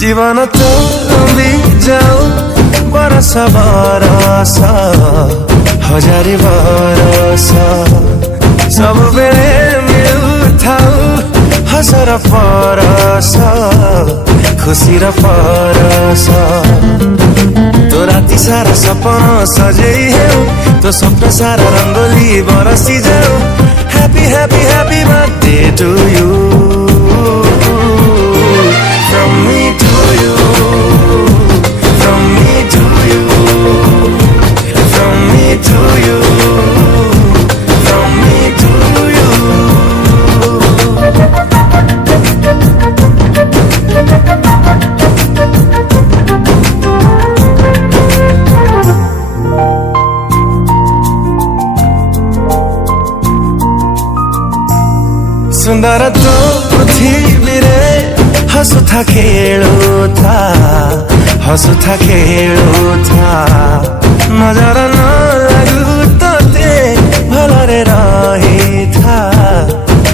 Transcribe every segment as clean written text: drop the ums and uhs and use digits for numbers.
जीवन तो भी जाओ बरस बरस हजार बरस सब बेले मिलुथाऊ हसर परस खुशी र परस तो राति सारा सपना सजई है तो स्वप्न सारा रंगोली बरसी जाओ happy happy happy birthday to you from me to you from me to you from me to you from me to you सुंदर तो पृथ्वी रे हसुथा खेलुथा हसुथा खेलुथा नजर न लागू तते भलरे रहिथा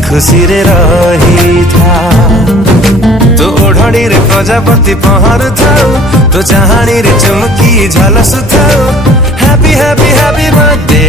खुशी रे रहिथा तो ओढ़णी रे प्रजापति पहरु थाऊ तो चाहाणी रे Chumki झलसु थाऊ happy happy happy birthday